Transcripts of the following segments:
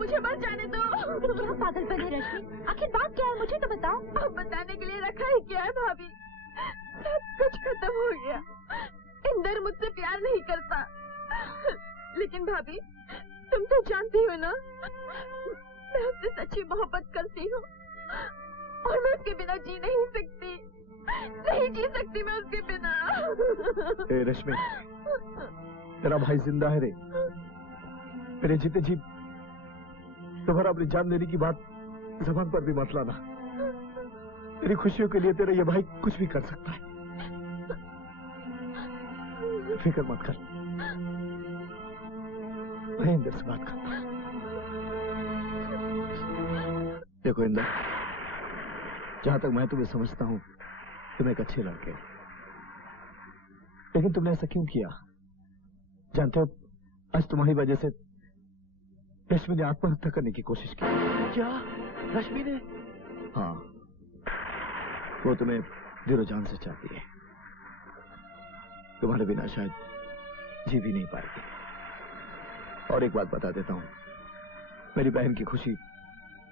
मुझे मर जाने दो। क्या पागलपन है रश्मि? आखिर बात क्या है, मुझे तो बताओ। अब बताने के लिए रखा ही क्या है भाभी, सब कुछ खत्म हो गया। इंदर मुझसे प्यार नहीं करता, लेकिन भाभी तुम तो जानती हो ना, मैं उससे सच्ची मोहब्बत करती हूँ और मैं उसके बिना जी नहीं सकती, नहीं जी सकती मैं उसके बिना। ए रश्मि, तेरा भाई जिंदा है रे। मेरे जीते जी तुम्हारा अपनी जान देने की बात ज़बान पर भी मत लाना। तेरी खुशियों के लिए तेरा ये भाई कुछ भी कर सकता है, फिक्र मत कर। मैं इंदर से बात करता हूं। देखो इंदर, जहां तक मैं तुम्हें समझता हूं तुम एक अच्छे लड़के हो, लेकिन तुमने ऐसा क्यों किया? जानते हो, आज तुम्हारी वजह से रश्मि ने आत्महत्या करने की कोशिश की। क्या रश्मि ने? हाँ, वो तुम्हें दिलो जान से चाहती है। तुम्हारे बिना शायद जी भी नहीं पाएगी। और एक बात बता देता हूं, मेरी बहन की खुशी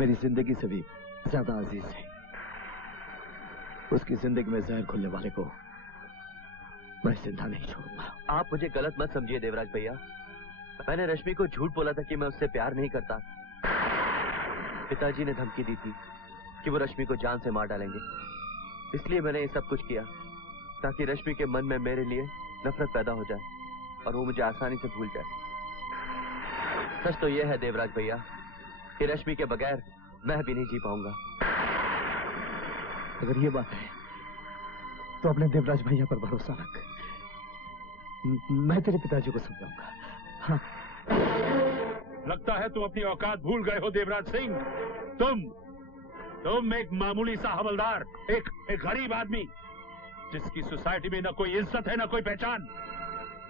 मेरी जिंदगी से भी ज्यादा अजीज है। उसकी जिंदगी में जहर घुलने वाले को मैं जिंदा नहीं छोड़ूंगा। आप मुझे गलत मत समझिए देवराज भैया, मैंने रश्मि को झूठ बोला था कि मैं उससे प्यार नहीं करता। पिताजी ने धमकी दी थी कि वो रश्मि को जान से मार डालेंगे, इसलिए मैंने ये सब कुछ किया ताकि रश्मि के मन में मेरे लिए नफरत पैदा हो जाए और वो मुझे आसानी से भूल जाए। सच तो यह है देवराज भैया कि रश्मि के बगैर मैं भी नहीं जी पाऊंगा। अगर ये बात है तो अपने देवराज भैया पर भरोसा रख, मैं तेरे पिताजी को समझाऊंगा। हाँ। लगता है तुम अपनी औकात भूल गए हो देवराज सिंह। तुम एक मामूली सा हवलदार, एक गरीब आदमी जिसकी सोसाइटी में न कोई इज्जत है न कोई पहचान।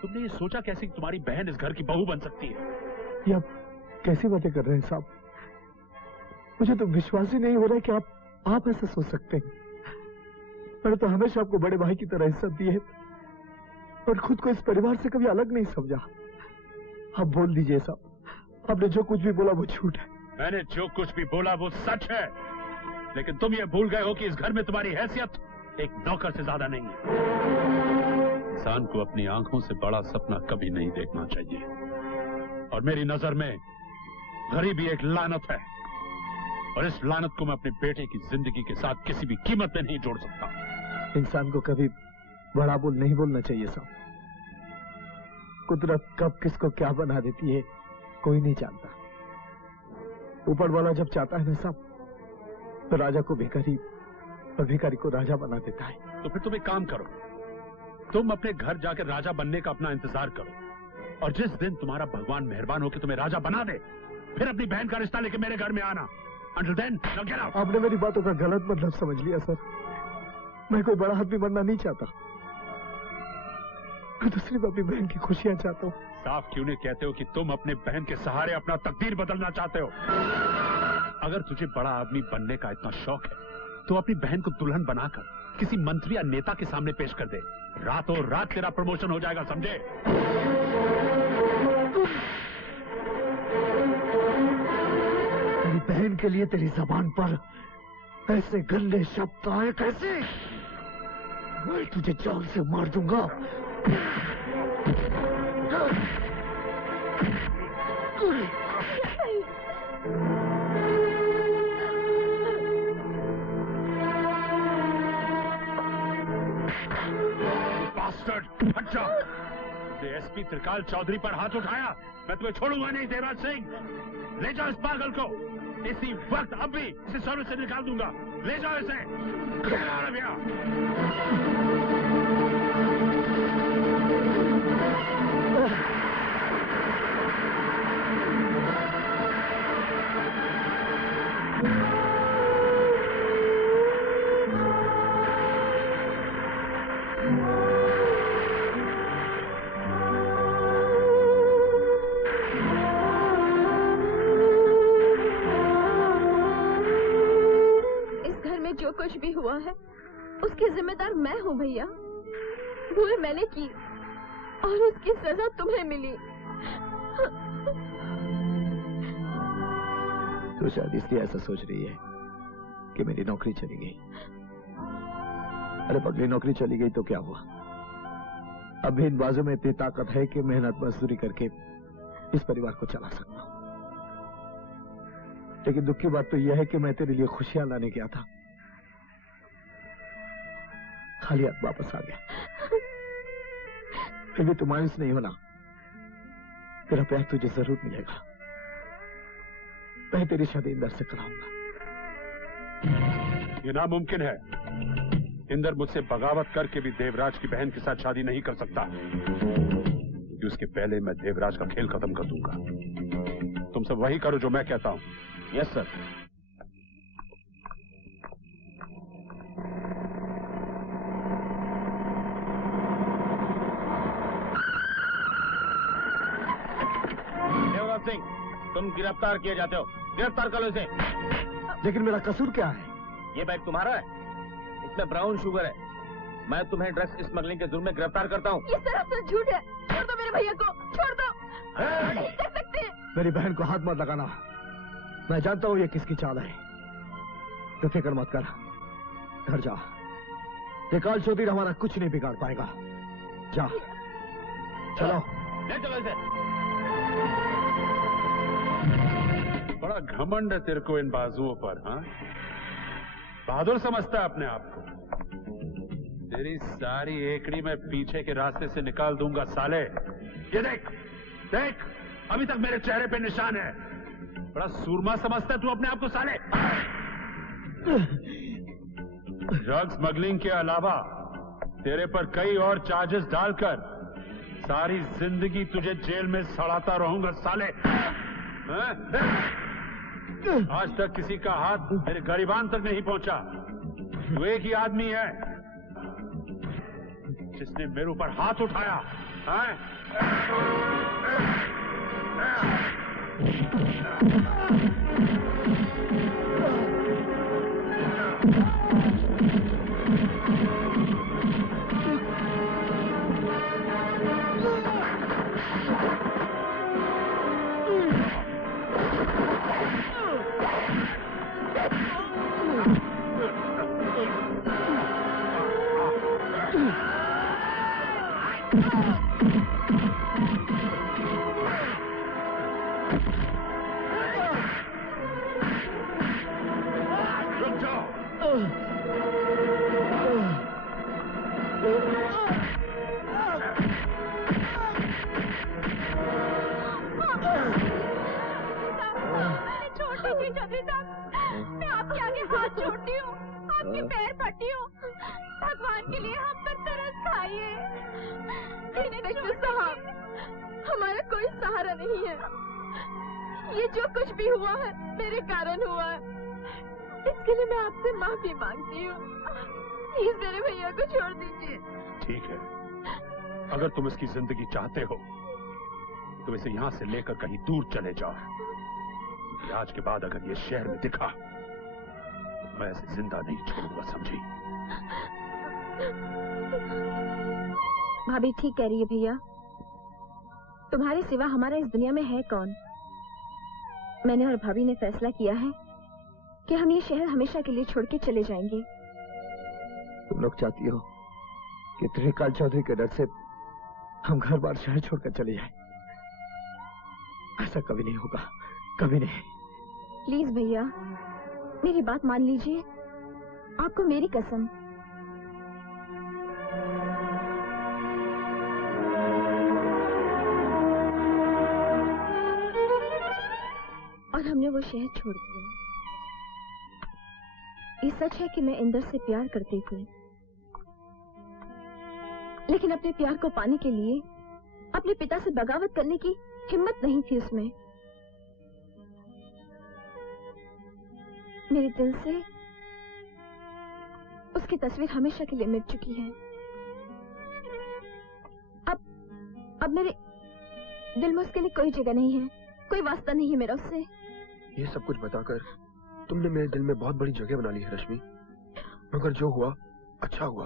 तुमने ये सोचा कैसे कि तुम्हारी बहन इस घर की बहू बन सकती है? ये आप कैसी बातें कर रहे हैं साहब? मुझे तो विश्वास ही नहीं हो रहा है कि आप ऐसा सोच सकते हैं। मैंने तो हमेशा आपको बड़े भाई की तरह इज्जत दी है और खुद को इस परिवार से कभी अलग नहीं समझा। आप बोल दीजिए साहब, आपने जो कुछ भी बोला वो झूठ है। मैंने जो कुछ भी बोला वो सच है, लेकिन तुम ये भूल गए हो कि इस घर में तुम्हारी हैसियत एक नौकर से ज्यादा नहीं है। इंसान को अपनी आंखों से बड़ा सपना कभी नहीं देखना चाहिए, और मेरी नजर में गरीबी एक लानत है, और इस लानत को मैं अपने बेटे की जिंदगी के साथ किसी भी कीमत में नहीं जोड़ सकता। इंसान को कभी बड़ा बोल नहीं बोलना चाहिए साहब। कुदरत कब किसको क्या बना देती है कोई नहीं जानता। ऊपर वाला जब चाहता है ना साहब, तो राजा को भिखारी और भिखारी को राजा बना देता है। तो फिर तुम एक काम करो, तुम अपने घर जाकर राजा बनने का अपना इंतजार करो, और जिस दिन तुम्हारा भगवान मेहरबान होकर तुम्हें राजा बना दे, फिर अपनी बहन का रिश्ता लेकर मेरे घर में आना। Until then, now get out. आपने मेरी बातों का गलत मतलब समझ लिया सर। मैं कोई बड़ा आदमी बनना नहीं चाहता, मैं तो सिर्फ अपनी बहन की खुशियां चाहता हूँ। साफ क्यों नहीं कहते हो कि तुम अपने बहन के सहारे अपना तकदीर बदलना चाहते हो? अगर तुझे बड़ा आदमी बनने का इतना शौक है तो अपनी बहन को दुल्हन बनाकर किसी मंत्री या नेता के सामने पेश कर दे। रातों रात तेरा प्रमोशन हो जाएगा, समझे? मेरी बहन के लिए तेरी जबान पर ऐसे गंदे शब्द आए कैसे? मैं तुझे जान से मार दूंगा। हट जाओ। एसपी त्रिकाल चौधरी पर हाथ उठाया, मैं तुम्हें छोड़ूंगा नहीं देवराज सिंह। ले जाओ इस पागल को, इसी वक्त अब भी इसे सर्विस से निकाल दूंगा। ले जाओ इसे। जो कुछ भी हुआ है उसकी जिम्मेदार मैं हूँ भैया। भूल मैंने की और उसकी सजा तुम्हें मिली। तो शायद इसलिए ऐसा सोच रही है कि मेरी नौकरी चली गई। अरे पगली, नौकरी चली गई तो क्या हुआ? अब भी इन बाजू में इतनी ताकत है कि मेहनत मजदूरी करके इस परिवार को चला सकता हूं। लेकिन दुख की बात तो यह है कि मैं तेरे लिए खुशियां लाने गया था, खाली हाथ वापस आ गया। फिर भी तू मायूस नहीं होना, तेरा प्यार तुझे जरूर मिलेगा। मैं तेरी शादी इंदर से कराऊंगा। ये नामुमकिन है। इंदर मुझसे बगावत करके भी देवराज की बहन के साथ शादी नहीं कर सकता, क्योंकि उसके पहले मैं देवराज का खेल खत्म कर दूंगा। तुम सब वही करो जो मैं कहता हूं। Yes sir. देवराज सिंह, तुम गिरफ्तार किए जाते हो। गिरफ्तार करो इसे। लेकिन मेरा कसूर क्या है? ये बैग तुम्हारा है, इसमें ब्राउन शुगर है। मैं तुम्हें ड्रग्स स्मगलिंग के जुर्म में गिरफ्तार करता हूँ। ये सरासर झूठ है। छोड़ दो मेरे भैया को, छोड़ दो। नहीं कर सकते। मेरी बहन को हाथ मत लगाना। मैं जानता हूँ ये किसकी चाल है। तो फिक्र मत कर, घर जा। त्रिकाल चौधरी हमारा कुछ नहीं बिगाड़ पाएगा। जा, चलो। ले चलो इसे। बड़ा घमंड है तेरे को इन बाजुओं पर, हाँ? बहादुर समझता है अपने आप को। तेरी सारी एकड़ी में पीछे के रास्ते से निकाल दूंगा साले। ये देख, देख, अभी तक मेरे चेहरे पे निशान है। बड़ा सूरमा समझता है तू अपने आप को साले। ड्रग स्मगलिंग के अलावा तेरे पर कई और चार्जेस डालकर सारी जिंदगी तुझे जेल में सड़ाता रहूंगा साले। आज तक किसी का हाथ मेरे गरीबान तक नहीं पहुंचा। तू एक ही आदमी है जिसने मेरे ऊपर हाथ उठाया। भगवान के लिए हम पर तरस खाइए। इंस्पेक्टर साहब, हमारा कोई सहारा नहीं है। ये जो कुछ भी हुआ है मेरे कारण हुआ है। इसके लिए मैं आपसे माफी मांगती हूँ। प्लीज मेरे भैया को छोड़ दीजिए। ठीक है, अगर तुम इसकी जिंदगी चाहते हो तो इसे यहाँ से लेकर कहीं दूर चले जाओ। आज के बाद अगर ये शहर में दिखा तो मैं इसे जिंदा नहीं छोड़ूंगा, समझी? भाभी ठीक कह रही है भैया। तुम्हारे सिवा हमारा इस दुनिया में है कौन? मैंने और भाभी ने फैसला किया है कि हम ये शहर हमेशा के लिए छोड़ के चले जाएंगे। तुम लोग चाहती हो कि त्रिकाल चौधरी के डर से हम घर बार शहर छोड़कर चले जाएं? ऐसा कभी नहीं होगा, कभी नहीं। प्लीज भैया, मेरी बात मान लीजिए। आपको मेरी कसम। और हमने वो शहर छोड़ दिया। ये सच है कि मैं इंदर से प्यार करती थी, लेकिन अपने प्यार को पाने के लिए अपने पिता से बगावत करने की हिम्मत नहीं थी उसमें। मेरे दिल से उसकी तस्वीर हमेशा के लिए मिट चुकी है। अब मेरे दिल में उसके लिए कोई जगह नहीं है, कोई वास्ता नहीं है मेरा उससे। ये सब कुछ बताकर तुमने मेरे दिल में बहुत बड़ी जगह बना ली है रश्मि। मगर जो हुआ अच्छा हुआ।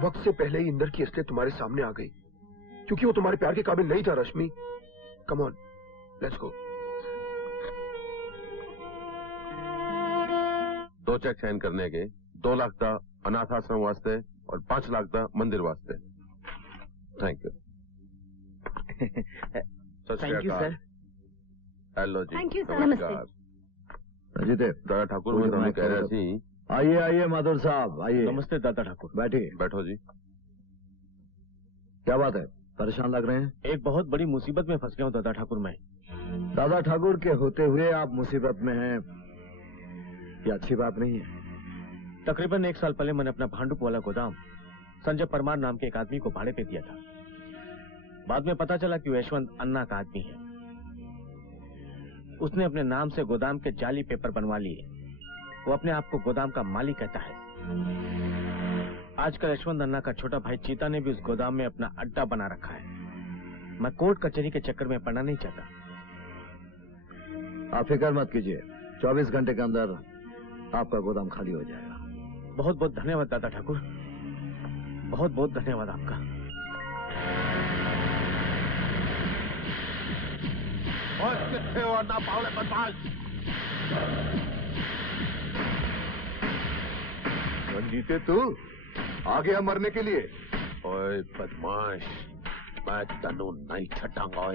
वक्त से पहले ही इंदर की असलियत तुम्हारे सामने आ गई, क्योंकि वो तुम्हारे प्यार के काबिल नहीं था Rashmi. Come on, let's go. 2 cheque sign करने के 2 लाख का अनाथ आश्रम वास्ते और 5 लाख का मंदिर वास्ते। Thank you. Thank you sir. Hello जी। Thank you, sir. नमस्कार। अजीते दादा ठाकुर मैं तुम्हें कह रहा थी। आइए आइए माधुर साहब आइए। नमस्ते दादा ठाकुर। बैठिए। बैठो जी। क्या बात है, परेशान लग रहे हैं? एक बहुत बड़ी मुसीबत में फंस गया हूँ दादा ठाकुर मैं। दादा ठाकुर के होते हुए आप मुसीबत में हैं, ये अच्छी बात नहीं है। तकरीबन 1 साल पहले मैंने अपना भांडुप वाला गोदाम संजय परमार नाम के एक आदमी को भाड़े पे दिया था। बाद में पता चला कि वो यशवंत अन्ना का आदमी है। उसने अपने नाम से गोदाम के जाली पेपर बनवा लिए। वो अपने आप को गोदाम का मालिक कहता है। आजकल यशवंत अन्ना का छोटा भाई चीता ने भी उस गोदाम में अपना अड्डा बना रखा है। मैं कोर्ट कचहरी के चक्कर में पड़ना नहीं चाहता। आप फिक्र मत कीजिए, 24 घंटे के अंदर आपका गोदाम खाली हो जाएगा। बहुत बहुत धन्यवाद दादा ठाकुर, बहुत बहुत धन्यवाद आपका। और कितने और ना पावले बदमाश। जीते तू आ गया मरने के लिए। ओए बदमाश, मैं तनु नहीं छटांगा।